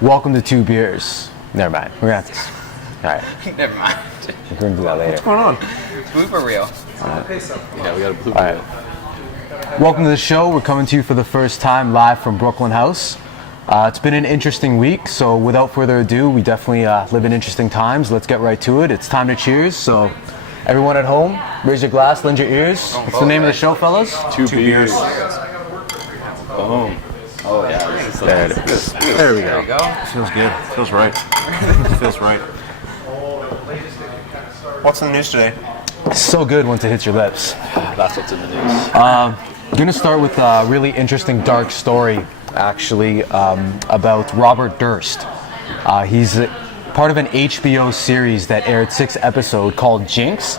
Welcome to Two Beers. Never mind. We're gonna have to. All right. Never mind. We're gonna do that later. What's going on? Blooper reel. Yeah, we got a blooper All right. Welcome to the show. We're coming to you for the first time live from Brooklyn Haus. It's been an interesting week, so without further ado, we definitely live in interesting times. Let's get right to it. It's time to cheers. So, everyone at home, raise your glass, lend your ears. What's the name of the show, fellas? Two beers. Boom. Oh yeah. There it is. There we There you go. go. Feels good. Feels right. Feels right. What's in the news today? So good once it hits your lips. That's what's in the news. I'm going to start with a really interesting dark story, actually, about Robert Durst. He's part of an HBO series that aired 6 episodes called Jinx.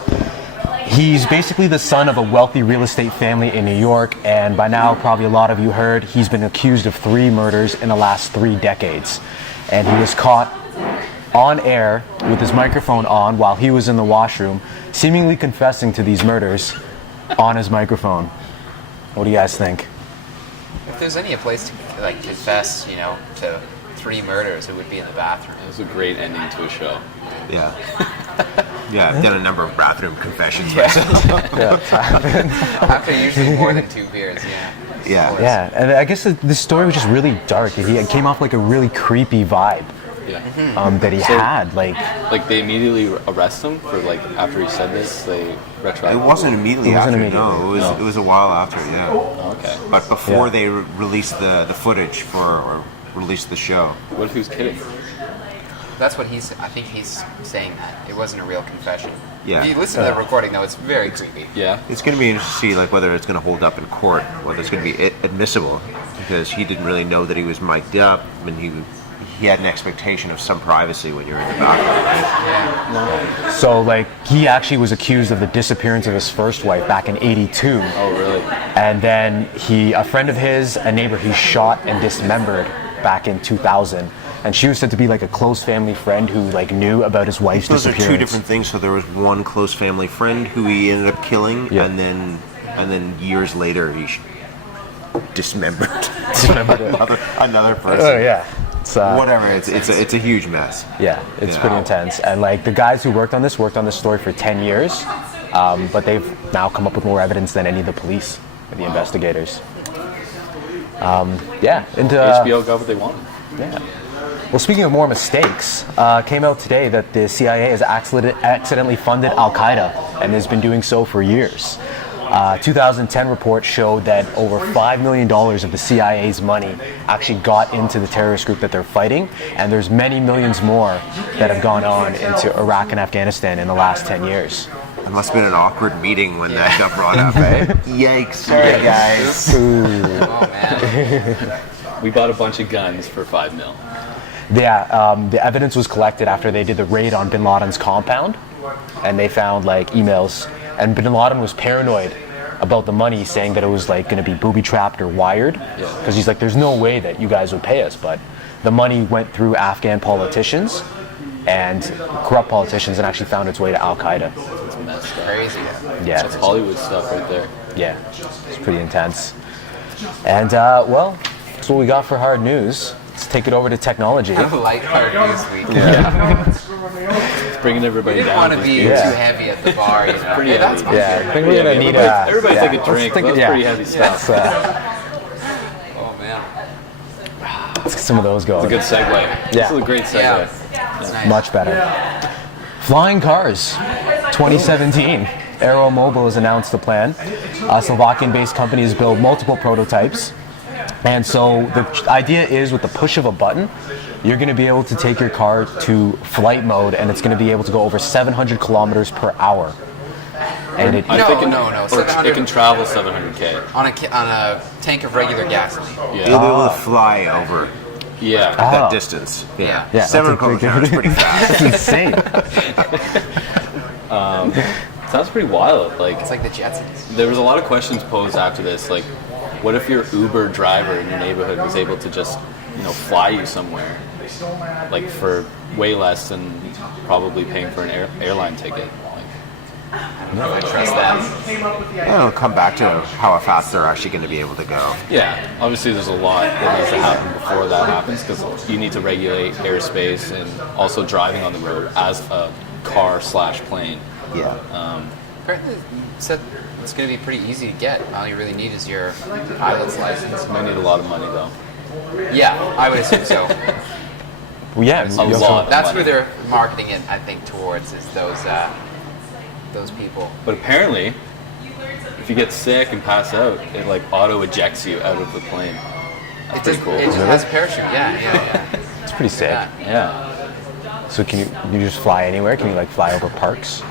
He's basically the son of a wealthy real estate family in New York, and by now probably a lot of you heard he's been accused of 3 murders in the last 3 decades. And he was caught on air with his microphone on while he was in the washroom, seemingly confessing to these murders on his microphone. What do you guys think? If there's any place to confess, to 3 murders, it would be in the bathroom. It was a great ending to a show. Yeah. Yeah, I've done a number of bathroom confessions Yeah. myself. After usually more than 2 beers, yeah. Yeah, and I guess the story was just really dark. It came off like a really creepy vibe Yeah. that he had. Like They immediately arrest him for after he said this. They retroactive. It wasn't immediately It wasn't after. immediately. No, it was a while after. Yeah. Oh, okay. But before Yeah. they released the footage or released the show. What if he was kidding? That's what I think he's saying that. It wasn't a real confession. Yeah. If you listen to the recording, though, it's very creepy. Yeah. It's going to be interesting to see whether it's going to hold up in court, whether it's going to be admissible, because he didn't really know that he was mic'd up, and he had an expectation of some privacy when you're in the bathroom. Yeah. So, he actually was accused of the disappearance of his first wife back in '82. Oh really? And then a friend of his, a neighbor, he shot and dismembered back in 2000. And she was said to be a close family friend who knew about his wife's Those are disappearance. 2 different things. So there was one close family friend who he ended up killing, Yeah. and then years later he dismembered another person. Oh yeah. It's, Whatever. It's a huge mess. Yeah, it's Yeah. pretty intense. And the guys who worked on this story for 10 years, but they've now come up with more evidence than any of the police or the investigators. Yeah. And, HBO got what they wanted. yeah. Well, speaking of more mistakes, came out today that the CIA has accidentally funded Al-Qaeda and has been doing so for years. 2010 report showed that over $5 million of the CIA's money actually got into the terrorist group that they're fighting, and there's many millions more that have gone on into Iraq and Afghanistan in the last 10 years. It must have been an awkward meeting when that got brought up, eh? Yikes. Sorry, guys. Oh, man. We bought a bunch of guns for $5 million. Yeah, the evidence was collected after they did the raid on bin Laden's compound, and they found emails, and bin Laden was paranoid about the money, saying that it was going to be booby-trapped or wired, because he's there's no way that you guys would pay us, but the money went through Afghan politicians and corrupt politicians and actually found its way to Al-Qaeda. It's messed up. Crazy. Yeah, That's Hollywood stuff right there. yeah, it's pretty intense. And well, that's what we got for hard news. Let's take it over to technology. Lighthearted news week. It's bringing everybody We didn't down. want to be Yeah. too heavy at the bar. pretty Yeah, that's heavy. Yeah, I think we're gonna need everybody yeah, take a let's drink. think- That's yeah. pretty heavy stuff. Oh, man. Let's get some of those going. Good segue. This is a great segue. Yeah. It's nice. Much better. Flying cars, 2017. Aeromobil has announced the plan. A Slovakian-based company has built multiple prototypes. And so the idea is, with the push of a button, you're going to be able to take your car to flight mode, and it's going to be able to go over 700 kilometers per hour. And it, I No, think no. Or 700 it can travel 700K. on a tank of regular gasoline. You'll be Yeah. able to fly over Yeah. that distance. yeah, that's 7 a pretty kilometers good- pretty fast. That's insane. Sounds pretty wild. It's like the Jetsons. There was a lot of questions posed after this. What if your Uber driver in your neighborhood was able to just, fly you somewhere, for way less than probably paying for an airline ticket? I trust that. Yeah, it'll come back to how fast they're actually going to be able to go. Yeah, obviously there's a lot that needs to happen before that happens because you need to regulate airspace and also driving on the road as a car/plane. Yeah. Apparently, said it's going to be pretty easy to get. All you really need is your pilot's license. Might need a lot of money though. Yeah, I would assume so. Well, yeah, A you also- lot. That's money. who they're marketing it, I think, towards is those people. But apparently, if you get sick and pass out, it like auto ejects you out of the plane. That's pretty cool. It just has a parachute. Yeah. It's pretty sick. Yeah. Yeah. So can you just fly anywhere? Can you like fly over parks?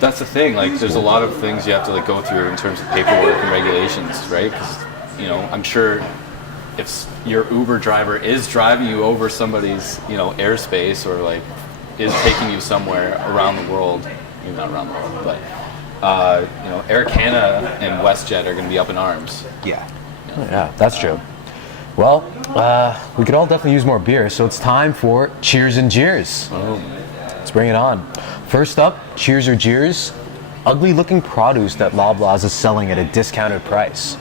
That's the thing. Like, there's a lot of things you have to like go through in terms of paperwork and regulations, right? Because I'm sure if your Uber driver is driving you over somebody's airspace or like is taking you somewhere around the world, maybe not around the world, but Air Canada and WestJet are going to be up in arms. Yeah. Yeah, that's true. Well, we could all definitely use more beer, so it's time for Cheers and Jeers. Let's bring it on. First up, Cheers or Jeers, ugly looking produce that Loblaws is selling at a discounted price.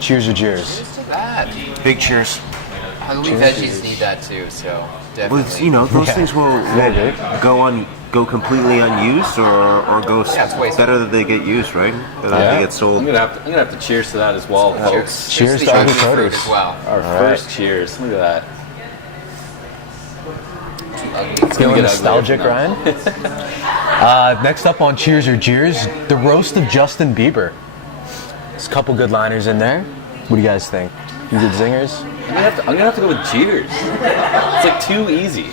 Cheers or Jeers? Cheers to that. Big cheers. Halloween veggies need that too, so definitely. Well, those Yeah. things will go completely unused or go Yeah, it's wasteful. better that they get used, right? That Yeah. they get sold. I'm gonna have to cheers to that as well, folks. Cheers to to the ugly ugly fruit produce. as well. Our first cheers. Look at that. Ugly. Feeling get nostalgic, uglier Ryan? Next up on Cheers or Jeers, the roast of Justin Bieber. There's a couple good liners in there. What do you guys think? You good zingers? I'm gonna have to go with Jeers. It's like too easy.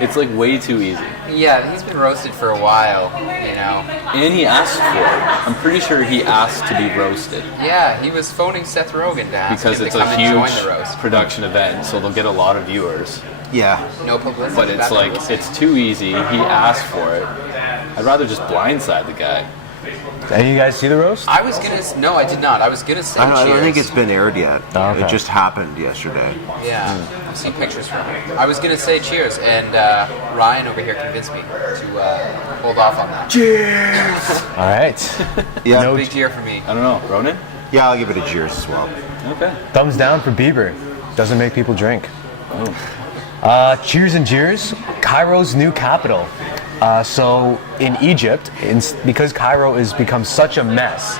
It's like way too easy. Yeah, he's been roasted for a while, And he asked for it. I'm pretty sure he asked to be roasted Yeah, he was phoning Seth Rogen to ask because him it's to come a and huge join the roast. production event, so they'll get a lot of viewers. Yeah. No publicity. But it's that like publicity. it's too easy. He asked for it. I'd rather just blindside the guy. Any of you guys see the roast? I was gonna. No, I did not. I was gonna say I don't cheers. think it's been aired yet. Oh, okay. It just happened yesterday. Yeah, I've seen pictures from it. I was gonna say cheers, and Ryan over here convinced me to hold off on that. All right. Yeah. No Big cheer for me. I don't know, Ronan. Yeah, I'll give it a cheers as well. Okay. Thumbs down for Bieber. Doesn't make people drink. Cheers and Jeers, Cairo's new capital. So in Egypt, because Cairo has become such a mess,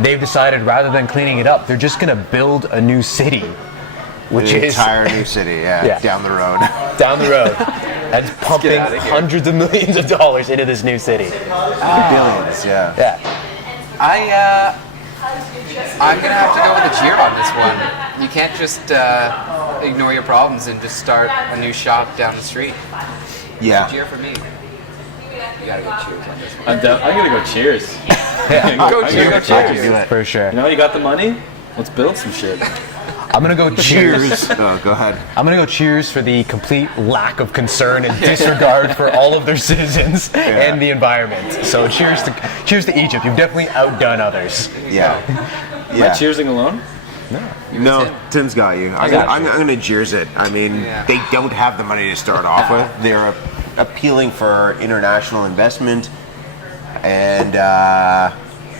they've decided rather than cleaning it up, they're just going to build a new city, which The is entire new city, Yeah. down the road. down the road. And it's pumping outta here. hundreds of millions of dollars into this new city. Billions, yeah. Yeah. I'm gonna have to go with a cheer on this one. You can't just ignore your problems and just start a new shop down the street. Yeah. Cheer for me. You gotta go cheers on this one. I'm gonna go cheers. Go I'm cheers, gonna go cheers. Do it for sure. You know, you got the money? Let's build some shit. I'm gonna go cheers. Oh, go ahead. I'm gonna go cheers for the complete lack of concern and disregard for all of their citizens and the environment. So cheers to Egypt. You've definitely outdone others. Yeah. Am I cheersing alone? No, Tim. Tim's got you. I'm got going to jeers it. I mean, Yeah. they don't have the money to start off with. They're appealing for international investment, and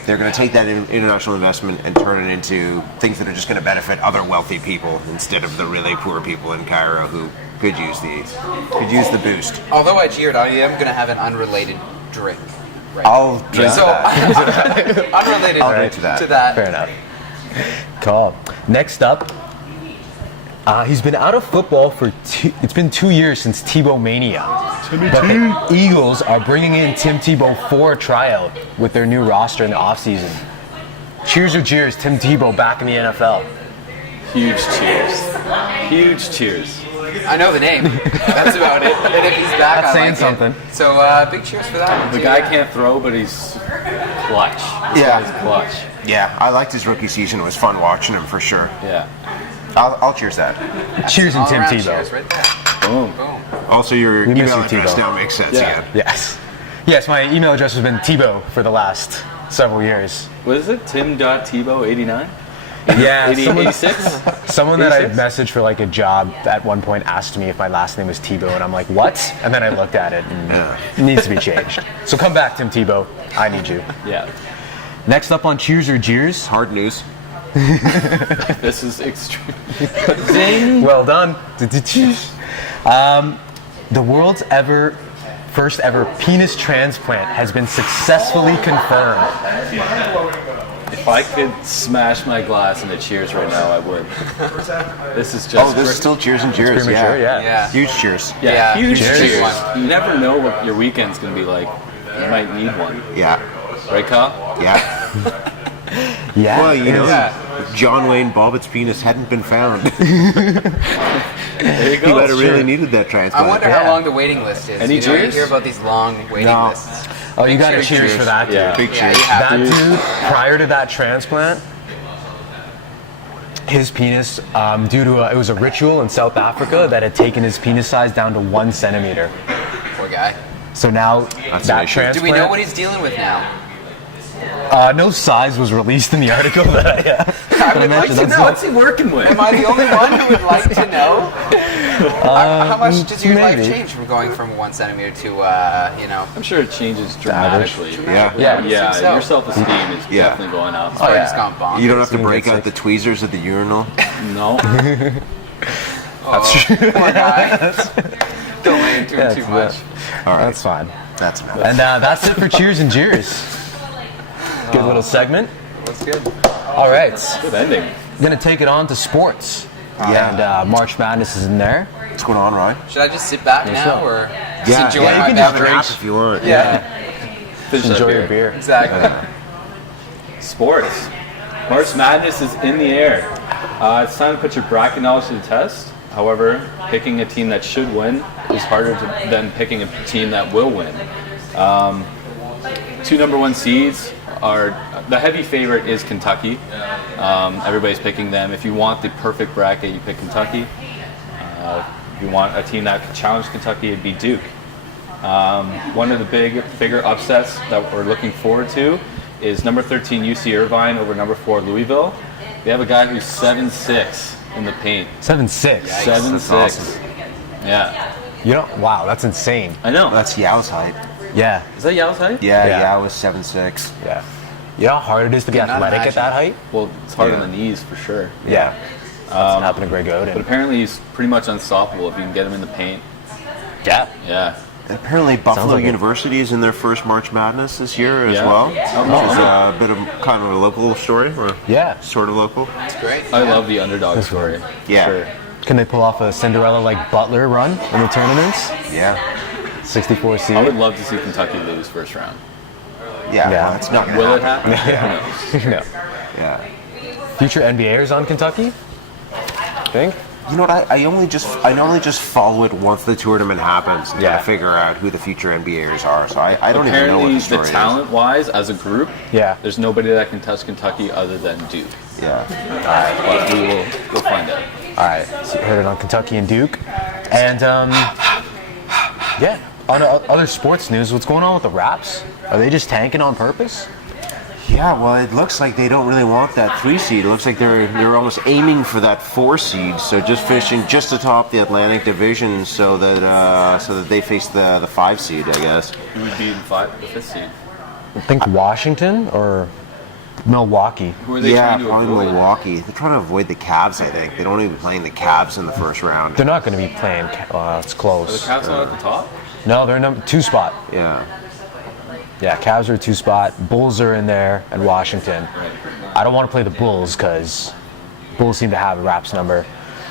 they're going to take that international investment and turn it into things that are just going to benefit other wealthy people instead of the really poor people in Cairo who could use the boost. Although I jeered, I am gonna have an unrelated drink. Right. I'll drink so that. unrelated I'll drink to that. Fair enough. Cool. Next up, he's been out of football for it's been 2 years since Tebow mania. But the Eagles are bringing in Tim Tebow for a tryout with their new roster in the offseason. Cheers or jeers, Tim Tebow back in the NFL. Huge cheers. Huge cheers. I know the name. That's about it. And if he's back, That's I saying like something. It. So big cheers for that one. The too, guy yeah. can't throw, but he's clutch. This Yeah. guy's clutch. Yeah, I liked his rookie season. It was fun watching him for sure. Yeah. I'll cheers that. Cheers and All Tim around Tebow. cheers right there. Boom. Boom. Also, your We miss email you, address Tebow. now makes sense Yeah. again. Yes. Yes, my email address has been Tebow for the last several years. What is it? Tim.Tebow89? Yeah, 86? Someone that I 86? messaged for like a job at one point asked me if my last name was Tebow, and I'm like, what? And then I looked at it, and it needs to be changed. So come back, Tim Tebow. I need you. Yeah. Next up on Cheers or Jeers. Hard news. This is extreme. Ding. Well done. The world's first ever penis transplant has been successfully confirmed. If I could smash my glass into Cheers right now, I would. This is just. Oh, this is still Cheers and Jeers. premature, yeah. Yeah. Huge cheers. Yeah, huge Cheers. cheers. You never know what your weekend's gonna be like. You might need one, Yeah. right, Kyle? Yeah. Yeah. Well, you know, Yeah. John Wayne Bobbitt's penis hadn't been found. There you He go. might have really needed that transplant. I wonder Yeah. how long the waiting list is. Any you cheers? hear about these long waiting No. lists. Oh, you Big got to cheers for that, dude. Yeah. Big Yeah, cheers. you have That to. dude, prior to that transplant, his penis, due to it was a ritual in South Africa that had taken his penis size down to 1 centimeter. Poor guy. So now an that issue. transplant. Do we know what he's dealing with now? No size was released in the article that I. I would like to That's know. What's he working with? Am I the only one who would like to know? How much does your life maybe. change from going from 1 centimeter to, you know? I'm sure it changes dramatically. Yeah. Yeah. Yeah, So. your self-esteem is Yeah. definitely going up. Probably yeah. just gone bonkers. You don't have to Soon break gets out the sick. tweezers at the urinal. No. Poor guy. Don't lay into him too much. All right. That's fine. That's enough. And that's it for Cheers and Jeers. Good little segment. That's good. All right. Good ending. Gonna take it on to sports. Yeah. And March Madness is in there. What's going on, Ryan? Should I just sit back now so. or just enjoy you my can just drink beverage? if you want. Yeah, Finish that Enjoy your beer. exactly. Sports. March Madness is in the air. It's time to put your bracket knowledge to the test. However, picking a team that should win is harder than picking a team that will win. 2 number 1 seeds are the heavy favorite is Kentucky. Everybody's picking them. If you want the perfect bracket, you pick Kentucky. If you want a team that can challenge Kentucky, it'd be Duke. One of the bigger upsets that we're looking forward to is number 13 UC Irvine over number 4 Louisville. They have a guy who's 7'6" in the paint. 7'6". 7'6". awesome. Yeah, You know, wow, that's insane. I know. That's Yao's height. Yeah. Is that Yao's height? Yeah, Yeah. Yao was 7'6". Yeah. You know how hard it is to be Cannot athletic imagine. at that height? Well, it's hard Yeah. on the knees for sure. Yeah. That's happened to Greg But Oden. apparently he's pretty much unstoppable if you can get him in the paint. Yeah. Yeah. Apparently, Buffalo like it. University is in their first March Madness this year as Yeah. well. Oh, Which is wow. a bit of kind of a local story, or Yeah. sort of local. That's great. I love the underdog story. Yeah. Sure. Can they pull off a Cinderella like Butler run in the tournaments? Yeah, 64 I seed. would love to see Kentucky lose first round. yeah. Yeah. Well, it's not gonna Will it happen. happen? Who knows? No. Yeah. Future NBAers on Kentucky? Think? You know what? I only just follow it once the tournament happens and Yeah. to figure out who the future NBAers are. So I don't even know what Apparently, the the story talent-wise, as a group, Yeah. there's nobody that can touch Kentucky other than Duke. is. Yeah. But we'll find out. All right. So you heard it on Kentucky and Duke. And, yeah. On other sports news, what's going on with the Raps? Are they just tanking on purpose? Yeah, well, it looks like they don't really want that 3 seed. It looks like they're almost aiming for that 4 seed. So just finishing just atop the Atlantic Division, so that they face the 5 seed, I guess. Who would be in the 5th seed? I think Washington or Milwaukee. Who are they Yeah, trying to probably avoid? Milwaukee. They're trying to avoid the Cavs. I think they don't even be playing the Cavs in the first round. They're not going to be playing. It's Are the close. Cavs not at the top? No, they're number 2 spot. Yeah. Yeah, Cavs are 2 spot. Bulls are in there, and Washington. I don't want to play the Bulls because Bulls seem to have a Raps number.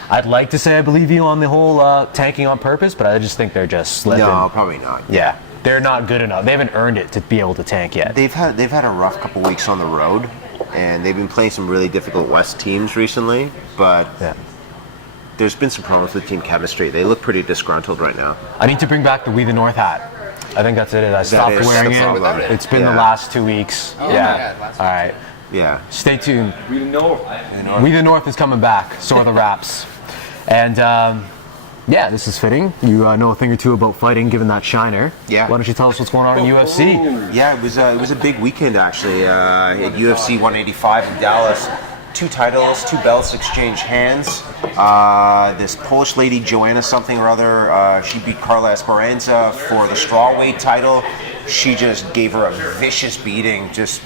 I'd like to say I believe you on the whole tanking on purpose, but I just think they're just slipping. No, probably not. Yeah, they're not good enough. They haven't earned it to be able to tank yet. They've had a rough couple weeks on the road, and they've been playing some really difficult West teams recently. But Yeah. there's been some problems with team chemistry. They look pretty disgruntled right now. I need to bring back the We the North hat. I think that's it. I stopped is wearing the it. problem. It's been Yeah. the last 2 weeks. Oh, yeah. yeah, last All right. Yeah. Stay tuned. We know. We the North is coming back. So are the Raps. And yeah, this is fitting. You know a thing or two about fighting, given that shiner. Yeah. Why don't you tell us what's going on in UFC? Yeah, it was a big weekend actually at UFC 185 in Dallas. two titles, two belts exchanged hands. This Polish lady, Joanna something or other, she beat Carla Esperanza for the strawweight title. She just gave her a vicious beating, just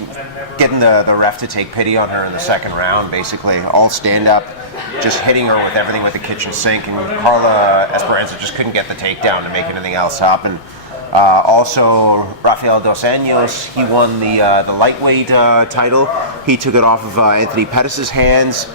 getting the ref to take pity on her in the second round, basically. All stand up, just hitting her with everything with the kitchen sink, and Carla Esperanza just couldn't get the takedown to make anything else happen. Also, Rafael Dos Anjos, he won the lightweight title. He took it off of Anthony Pettis' hands.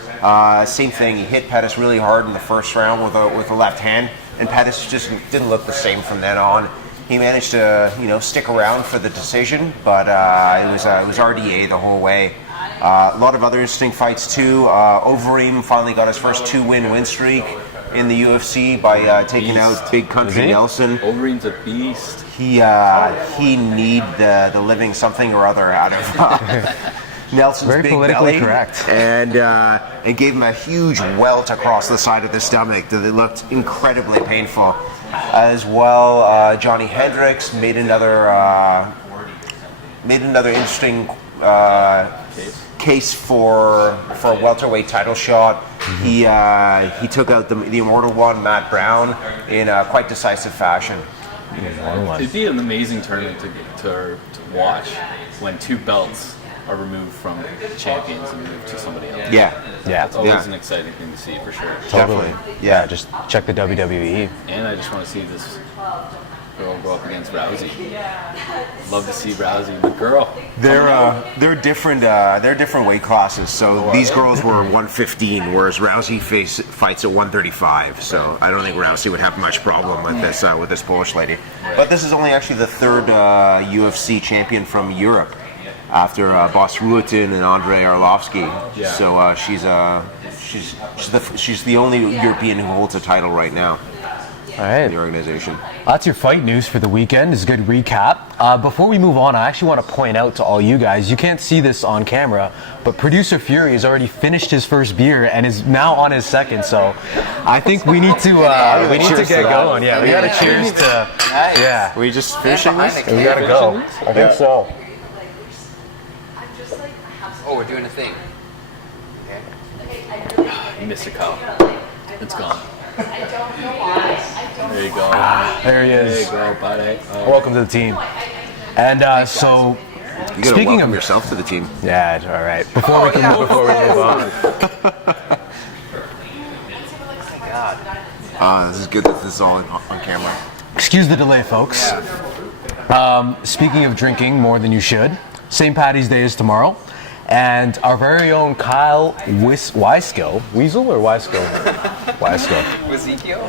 Same thing, he hit Pettis really hard in the first round with a left hand, and Pettis just didn't look the same from then on. He managed to, stick around for the decision, but it was RDA the whole way. A lot of other interesting fights too. Overeem finally got his first 2-win streak in the UFC by taking out Big Country Nelson. Overeem's a beast. He need the living something or other out of Nelson's Very big politically belly, correct. and gave him a huge welt across the side of the stomach that looked incredibly painful. As well, Johnny Hendricks made another interesting case for a welterweight title shot. He took out the immortal one, Matt Brown, in quite decisive fashion. It'd be an amazing tournament to watch when two belts are removed from champions and moved to somebody else. Yeah. It's always an exciting thing to see for sure. Totally. Definitely. Yeah, just check the WWE. And I just want to see this girl go up against Rousey. Love to see Rousey, the girl. They're different weight classes. So these girls were 115, whereas Rousey fights at 135. So I don't think Rousey would have much problem with this Polish lady. But this is only actually the third UFC champion from Europe, after Boss Ruetin and Andrei Arlovsky. Yeah. So she's the only European who holds a title right now All right. in the organization. That's your fight news for the weekend. It's a good recap. Before we move on, I actually want to point out to all you guys, you can't see this on camera, but Producer Fury has already finished his first beer and is now on his second. So I think we need to get going. Yeah, we got to cheers to. Nice. Yeah, We just finishing this? we got to go. I think so. Oh, we're doing a thing. Okay. You missed a cup. It's gone. There you go. There he There you is. go, buddy. Oh. Welcome to the team. And so, You gotta speaking welcome of yourself to the team. yeah, all right. Before we move on. This is good that this is all on camera. Excuse the delay, folks. Speaking of drinking more than you should, St. Paddy's Day is tomorrow, and our very own Kyle Wyskill, Weasel or Wyskill? Wyskill. Ezekiel?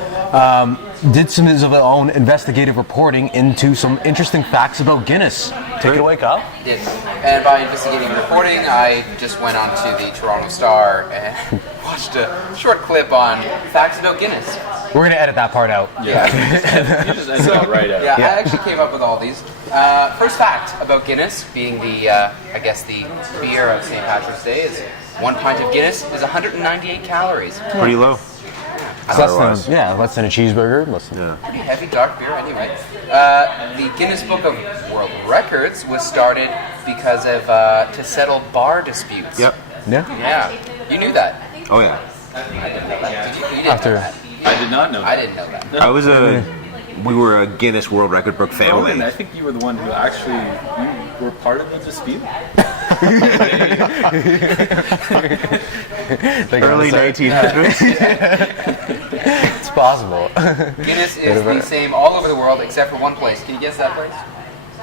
Did some of his own investigative reporting into some interesting facts about Guinness. Take it away, Kyle. Did. And by investigating and reporting, I just went on to the Toronto Star and watched a short clip on facts about Guinness. We're going to edit that part out. Yeah. You just ended up right out. Yeah, I actually came up with all these. First fact about Guinness, being the, I guess the beer of St. Patrick's Day, is 1 pint of Guinness is 198 calories. Pretty low. Less than a cheeseburger. Pretty heavy, dark beer anyway. The Guinness Book of World Records was started because of to settle bar disputes. Yep. Yeah. Yeah, you knew that. Oh yeah. I didn't know that. You didn't After- know that. I did not know I that. didn't know that. We were a Guinness World Record book family. Ronan, I think you were the one who actually you were part of the dispute. Early 1900s. It's possible. Guinness is the same all over the world except for one place. Can you guess that place?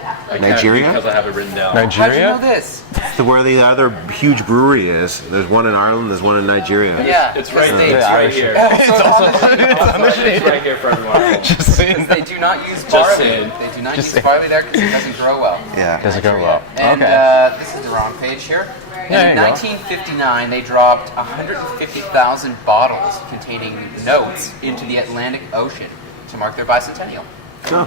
I can't Nigeria? because I have it written down. How did you know Nigeria? this? To where the other huge brewery is. There's one in Ireland, there's one in Nigeria. Yeah, It's right they, there. It's right here. it's It's right here for everyone. Just saying. They do not use barley. saying. They do not Just use saying. barley there because it doesn't grow well. Yeah. Doesn't go well. And Okay. this is the wrong page here. Yeah, In there you go. 1959, they dropped 150,000 bottles containing notes into the Atlantic Ocean to mark their bicentennial.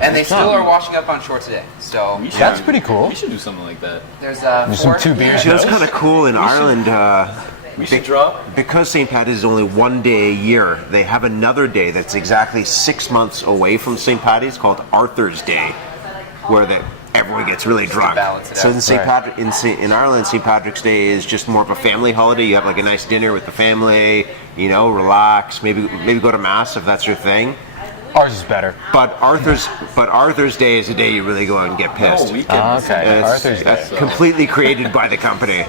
And they still are washing up on shore today. So We should- That's pretty cool. We should do something like that. there's some 2 beers. You know, it's kind of cool in Ireland. We should drop. Because St. Patty's is only one day a year, they have another day that's exactly 6 months away from St. Patty's called Arthur's Day, where everyone gets really drunk. balance it So out. in St. Right. Patrick, in Ireland, St. Patrick's Day is just more of a family holiday. You have like a nice dinner with the family, you know, relax, maybe go to mass if that's your thing. Ours is better. But Arthur's Day is a day you really go out and get pissed. Oh, weekend. Okay. And it's Arthur's Day. completely created by the company.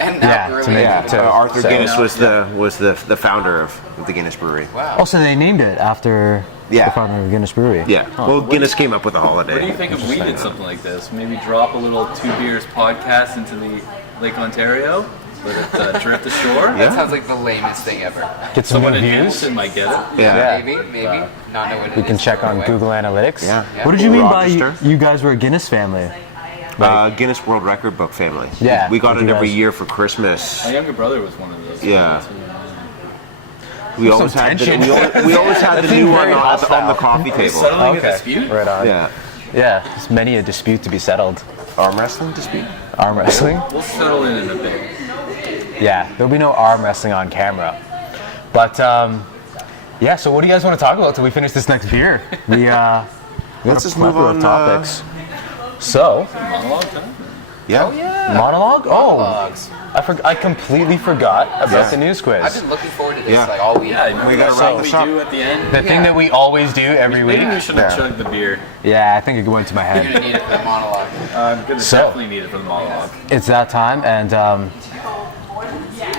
And now Yeah, brewing. to make- Yeah, to- Arthur so- Guinness was the founder of the Guinness Brewery. Wow. Also, they named it after Yeah. the founder of Guinness Brewery. Yeah. Well, Guinness came up with the What do you holiday. think if we did something like this? Maybe drop a little Two Beers podcast into the Lake Ontario, let it drift ashore. That sounds like the lamest thing ever. Get some Someone in reviews. Hamilton might get it. Yeah. Maybe. Not know what it is. We can check on Away. Google Analytics. Yeah. What did you mean by Rochester. you guys were a Guinness family? Guinness World Record book family. Yeah. We got Did it you every guys- year for Christmas. My younger brother was one of those. Yeah. We always some had tension. we always had the That new seemed one very on the hostile. coffee table. Settling a Okay. dispute? Right on. Yeah. Yeah. There's many a dispute to be settled. Arm wrestling dispute. Arm wrestling? We'll settle in a bit. Yeah. There'll be no arm wrestling on camera. But yeah. So what do you guys want to talk about till we finish this next beer? We Let's just move plethora on. of topics. So Monologue time? Yeah. monologue. Oh, Monologues. I completely forgot about Yeah. the news I've quiz. been looking forward to this Yeah. like all week. Yeah, remember We gotta that wrap song this we up. do at the end? The thing that we always do every week. Maybe we should have Yeah. chugged the beer. Yeah, I think it went to my You're head. gonna need it for the monologue. I'm gonna So- definitely need it for the monologue. It's that time, and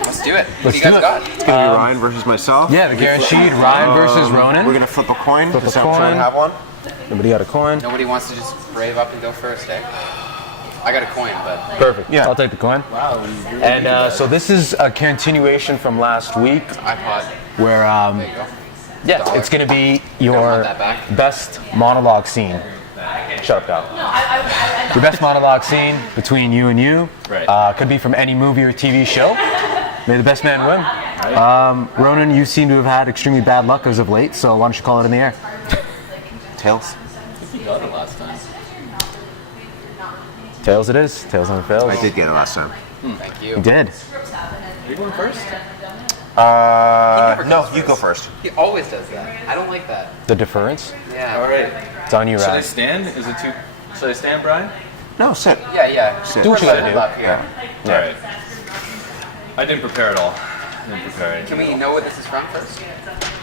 Let's do it. Let's What do you guys do it. got? It's gonna be Ryan versus myself. yeah, the guaranteed Ryan versus Ronan. We're gonna flip a coin. Flip a Does someone coin. have one? Nobody got a coin. Nobody wants to just brave up and go first, eh? I got a coin, but Perfect. Yeah. I'll take the coin. Wow. we really And did that. so this is a continuation from last week, iPod. where There you go. yeah, it's gonna be I your want that back. best monologue scene. Shut up, Kyle. Your best monologue scene between you and you. Right. Could be from any movie or TV show. May the best man win. Ronan, you seem to have had extremely bad luck as of late, so why don't you call it in the air? Tails. I think you got it last time. Tails it is. Tails never fails. I did get it last time. Thank You you. did. Are you going first? never No, goes you first. go first. He always does that. I don't like that. The deference. Yeah. All right. It's on you, Should I Ryan. stand? Is it too? Should I stand, Brian? No, sit. Yeah. Do what you gotta Leveled do. up here. All right. I didn't prepare at all. I didn't prepare anything. Can we know what this is from first?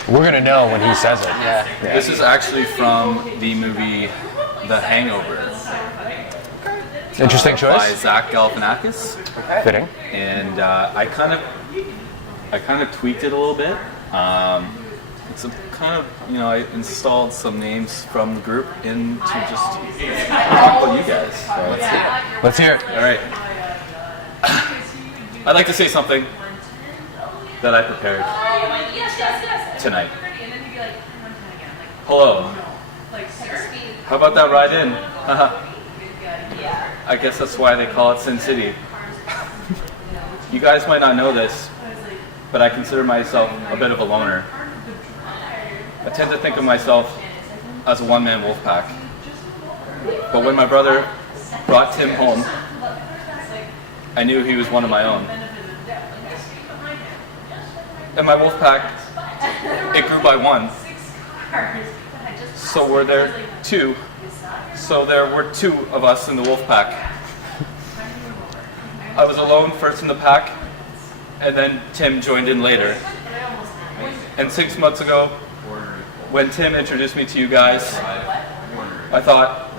We're gonna know when he says it. Yeah. This is actually from the movie The Hangover Interesting by choice. Zach Galifianakis, Okay. Fitting. and I kind of tweaked it a little bit. It's a kind of, I installed some names from the group into just talk about you guys. So, Let's hear it. all right. I'd like to say something that I prepared tonight. Hello. How about that ride in? I guess that's why they call it Sin City. You guys might not know this, but I consider myself a bit of a loner. I tend to think of myself as a one-man wolf pack. But when my brother brought Tim home, I knew he was one of my own. And my wolf pack, it grew by one. So were there two. So there were two of us in the wolf pack. I was alone first in the pack, and then Tim joined in later. And 6 months ago, when Tim introduced me to you guys, I thought,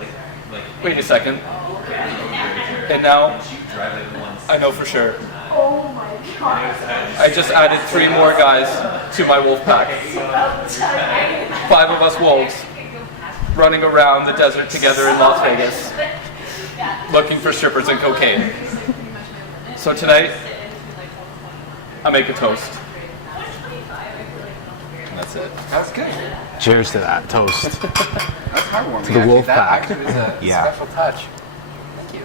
wait a second. And now, I know for sure. I just added 3 more guys to my wolf pack. 5 of us wolves running around the desert together in Las Vegas, looking for strippers and cocaine. So tonight, I make a toast. And that's it. That was good. Cheers to that toast. That's heartwarming. To the wolf that pack. actually was a Yeah. special touch. Thank you.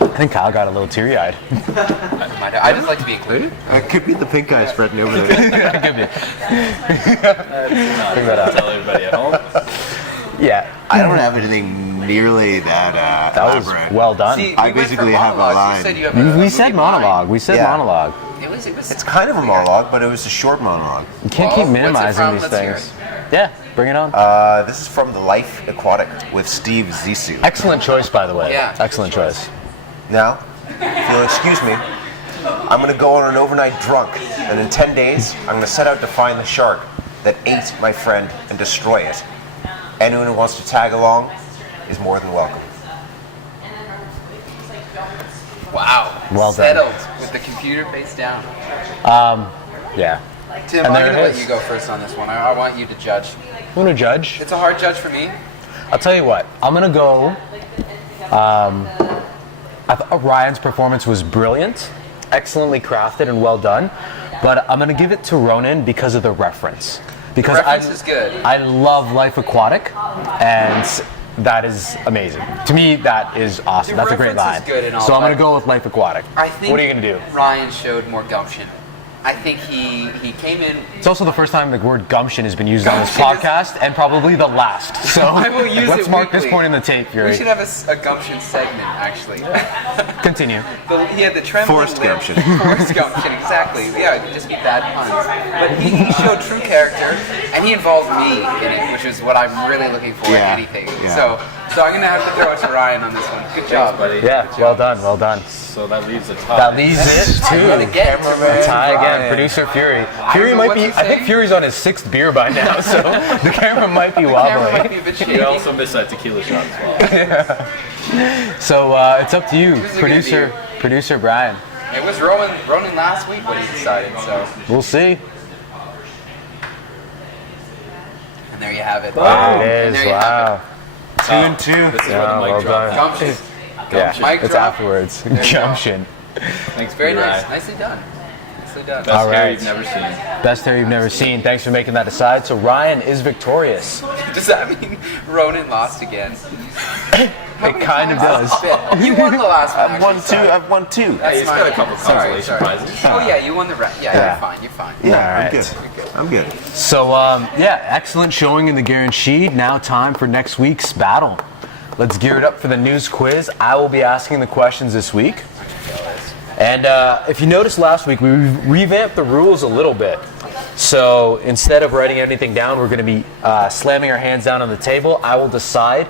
I think Kyle got a little teary-eyed. I just like to be included. It could be the pink guy spreading over there. Give me. Bring that up. Tell everybody at home. Yeah, I don't have anything nearly that that was elaborate. well done. See, I we went basically for have a monologues. line. You said you have we movie said line. monologue. We said Yeah. monologue. It was It's kind of a monologue, but it was a short monologue. You can't Well, keep what's it minimizing from? these Let's hear things. Yeah. Bring it on. This is from The Life Aquatic with Steve Zissou. Excellent choice, by the way. Yeah, Excellent choice. Now, if you'll excuse me, I'm going to go on an overnight drunk, and in 10 days, I'm going to set out to find the shark that ate my friend and destroy it. Anyone who wants to tag along is more than welcome. Wow. Well done. Settled with the computer face down. Yeah. Tim, And I'm there going to it let is. you go first on this one. I want you to judge. You want to judge? It's a hard judge for me. I'll tell you what. I'm gonna go. I thought Ryan's performance was brilliant, excellently crafted, and well done. But I'm gonna give it to Ronan because of the reference. Because reference is good. I love Life Aquatic, and that is amazing. To me, that is awesome. The That's a great line. reference is good and all, So I'm gonna but go with Life Aquatic. I think What are you gonna do? Ryan showed more gumption. I think he came in. It's also the first time the word gumption has been used on this Gumption is- podcast, and probably the last. So I will use let's it mark this weekly. point in the tape, Fury. We should have a gumption segment, actually. Continue. He had the trembling Forced lip. gumption. Forced gumption, exactly. Yeah, it could just be bad puns. But he showed true character, and he involved me in it, which is what I'm really looking for in Yeah, anything. yeah. So I'm going to have to throw it to Ryan on this one. Good job, buddy. Yeah, well done, well done. So that leaves a tie. That leaves it I'm gonna to get to a tie again. Ryan. Producer Fury. don't Fury know might what be. to I think say. Fury's on his 6th beer by now, so the camera might be Camera might wobbly. be a bit You shaky. also missed that tequila shot as well. So it's up to you, Who's it gonna producer Brian. It was Ronan last week when he decided, so. We'll see. And there you have it. There And it is. there you have Wow. 2 and 2. This is Yeah, where the well mic drops. it. done. Gumption. Yeah, Mic it's drop. afterwards. you go. Gumption. Thanks, Very Ryan. nice. Nicely done. Nicely done. Best All hair right. you've never seen. Best hair you've never seen. Thanks for making that aside. So Ryan is victorious. Does that mean Ronan lost again? It kind of does. You won the last one. I've won actually. 2. Sorry. I've won 2. That's He's my- got a couple sorry, consolation sorry. prizes. Oh yeah, you won the Yeah, Yeah. you're fine. You're fine. Yeah, Alright. I'm good. I'm good. So, yeah, excellent showing in the guaranteed. Now time for next week's battle. Let's gear it up for the news quiz. I will be asking the questions this week. And if you noticed last week, we revamped the rules a little bit. So instead of writing anything down, we're going to be slamming our hands down on the table. I will decide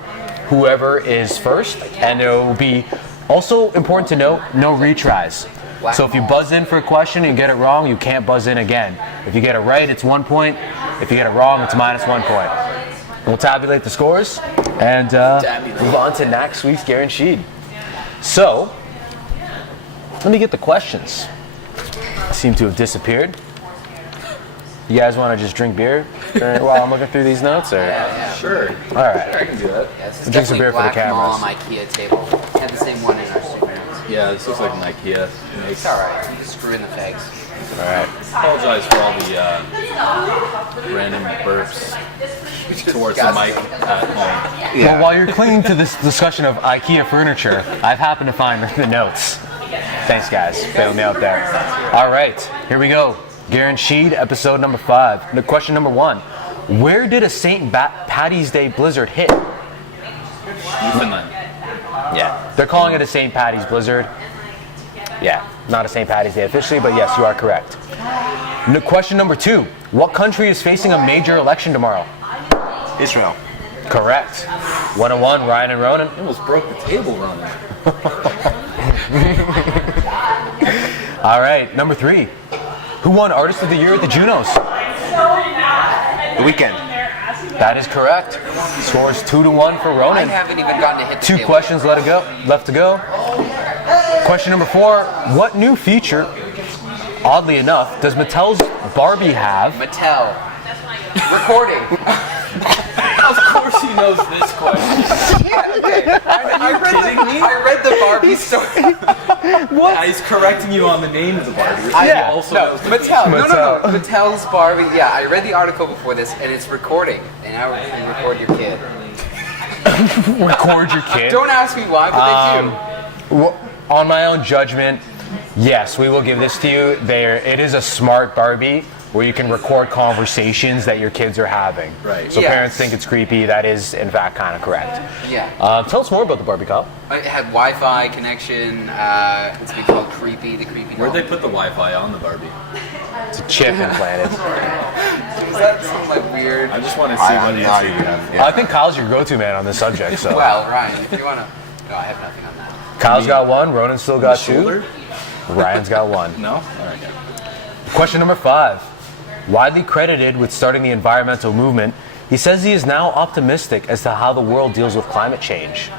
whoever is first. And it will be also important to note, no retries. So if you buzz in for a question and get it wrong, you can't buzz in again. If you get it right, it's 1 point. If you get it wrong, it's -1 point. We'll tabulate the scores and move on to next week's guaranteed. So, let me get the questions. Seem to have disappeared. You guys want to just drink beer while I'm looking through these notes? Or? Sure. All right. I can do that. Yeah, this is Drink some definitely beer for the Black Mall cameras. IKEA table. Had the same one in our supermarkets. Yeah, this looks like an IKEA. It's alright. You just screw in the pegs. All right. Apologize for all the random burps towards the mic at home. Well, while you're clinging to this discussion of IKEA furniture, I've happened to find the notes. Thanks, guys. Bailing me out there. All right, here we go. Guaranteed, episode number 5. The question number 1. Where did a St. Patty's Day blizzard hit? Newfoundland. Yeah. They're calling it a St. Patty's blizzard. Yeah, not a St. Patty's Day officially, but yes, you are correct. Question number 2. What country is facing a major election tomorrow? Israel. Correct. 1-1, Ryan and Ronan. I almost broke the table running. All right, number 3. Who won Artist of the Year at the Junos? The Weekend. That is correct. Scores 2-1 for I Ronan. haven't even gotten to hit the 2 table questions yet. left to go. Question number 4. What new feature, oddly enough, does Mattel's Barbie have? Mattel. Recording. Of course he knows this question. I read the Barbie story. Yeah, he's correcting you on the name of the Barbie. He Yeah, also No, knows the Mattel. No, Mattel. Mattel's Barbie. Yeah, I read the article before this, and it's recording. And now we can record your kid. Record your kid. Don't ask me why, but they do. Well, on my own judgment, yes, we will give this to you. It is a smart Barbie. where you can record conversations that your kids are having. Right. So Yes. parents think it's creepy. That is, in fact, kind of correct. Yeah. Tell us more about the Barbie, Kyle. It had Wi-Fi connection. It's been called Creepy, the Creepy Where'd doll. they put the Wi-Fi on the Barbie? It's a chip implanted. Does that sound like weird? I just want to see I what am answer not you even. have. Yeah. I think Kyle's your go-to man on this subject. So Well, Ryan, if you want to... No, I have nothing on that. Kyle's got one. Ronan still got two. Shoulder? Ryan's got one. No? All right. Question number 5. Widely credited with starting the environmental movement, he says he is now optimistic as to how the world deals with climate change.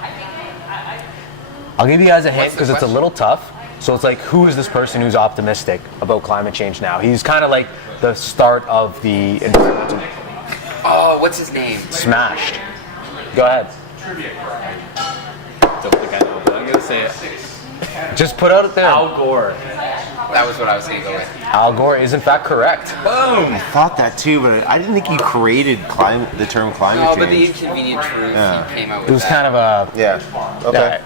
I'll give you guys a hint What's the because it's a question? little tough. So it's like, who is this person who's optimistic about climate change now? He's kind of like the start of the environmental Oh, what's his name? smashed. Go ahead. Don't think I know, but I'm gonna say it. Just put out there. Al Gore. That was what I was going to go with. Al Gore is in fact correct. Boom. I thought that too, but I didn't think he created the term climate No, change. but the inconvenient truth, Yeah. he came out with It was that. kind of a... Yeah. Okay. Alright.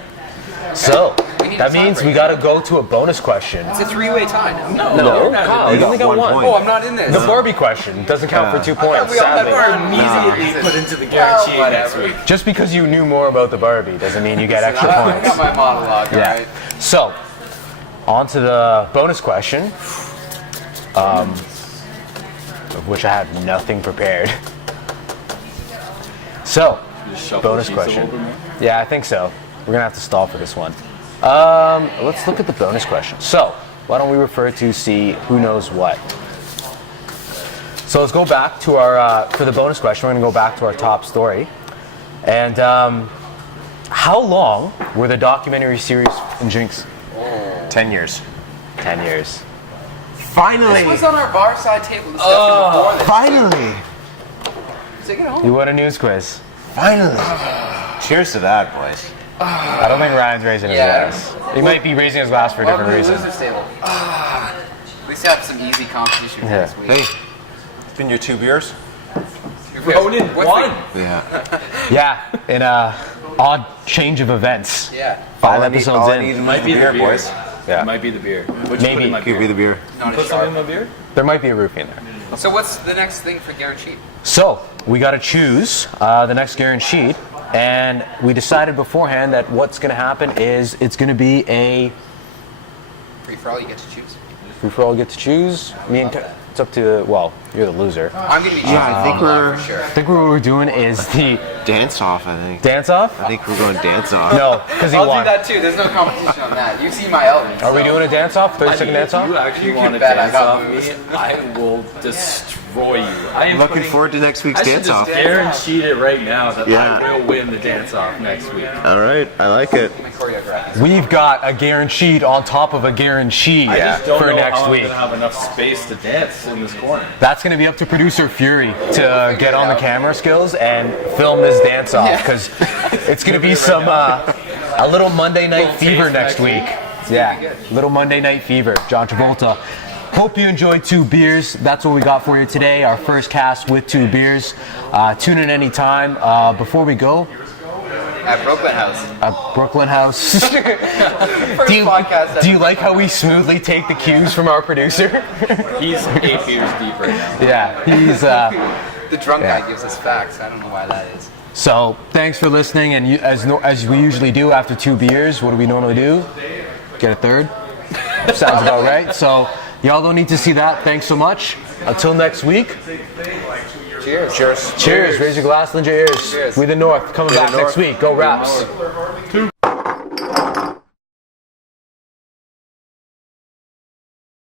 So, We need that a means we tiebreaker. got to go to a bonus question. It's a three-way tie now. No, not Kyle, You you only got got one one. point. Oh, I'm not in this. The Barbie question doesn't count for 2 points, we all had sadly. Barbie. Immediately put into the guarantee Well, next whatever. week. Just because you knew more about the Barbie doesn't mean you get extra I points. got my monologue, Yeah. alright? So, on to the bonus question, of which I have nothing prepared. So, Just shuffle bonus sheets question. over me. Yeah, I think so. We're gonna have to stall for this one. Let's look at the bonus question. So, why don't we refer to see who knows what? So let's go back to our for the bonus question. We're gonna go back to our top story. And how long were the documentary series in Jinx? 10 years. 10 years. Finally. This was on our bar side table discussion before this. Finally. Take it home. You won a news quiz. Finally. Cheers to that, boys. I don't think Ryan's raising his Yeah. glass. He might be raising his glass for a different Welcome to the reason. losers table. At least have some easy competition for Yeah. this week. Hey, it's been your 2 beers? Ronan What's won. Yeah. Yeah, in a odd change of events. Yeah. 5 episodes all I in. need is Might be the the beer, beer. boys. Yeah. It might be the beer. Which Maybe. put in my Could be beer? the beer. Not Put a some in sharp. my beer? There might be a roofie in there. So what's the next thing for guaranteed? So, we got to choose the next guaranteed. And we decided beforehand that what's going to happen is it's going to be a Free for all, you get to choose. free for all get to choose. Me and it's up to, well, you're the loser. I'm going to be choosing I think monologue we're- for sure. I think what we're doing is the Dance off, I think. dance off. I think we're going dance off. No, because he I'll do won. that too. There's no competition on that. You see my element. Are we doing a dance off? 30-second dance off? You actually You want can to bet I dance got off moves. me? I will destroy you. I am Looking putting- forward to next week's I should dance just off. guarantee it right now that Yeah. I will win the dance off next week. All right, I like it. My choreography. We've got a guaranteed on top of a guaranteed I just don't for know next how I'm week. gonna have enough space to dance in this corner. That's going to be up to producer Fury to get on the camera skills and film this dance off because it's going to be some a little Monday Night Fever next week. Yeah, little Monday Night Fever. John Travolta. Hope you enjoyed 2 beers. That's what we got for you today. Our first cast with 2 beers. Tune in anytime. Before we go, At Brooklyn Haus. Brooklyn Haus. First podcast Do you ever. like how we smoothly take the cues from our producer? He's 8 beers deep right now. Yeah, he's. The drunk Yeah. guy gives us facts. I don't know why that is. So thanks for listening. And as we usually do after 2 beers, what do we normally do? Get a third. Sounds about right. So y'all don't need to see that. Thanks so much. Until next week. Cheers. Cheers. Cheers. Raise your glass, lend your ears. Cheers. We the North coming back North. next week. Go Raps.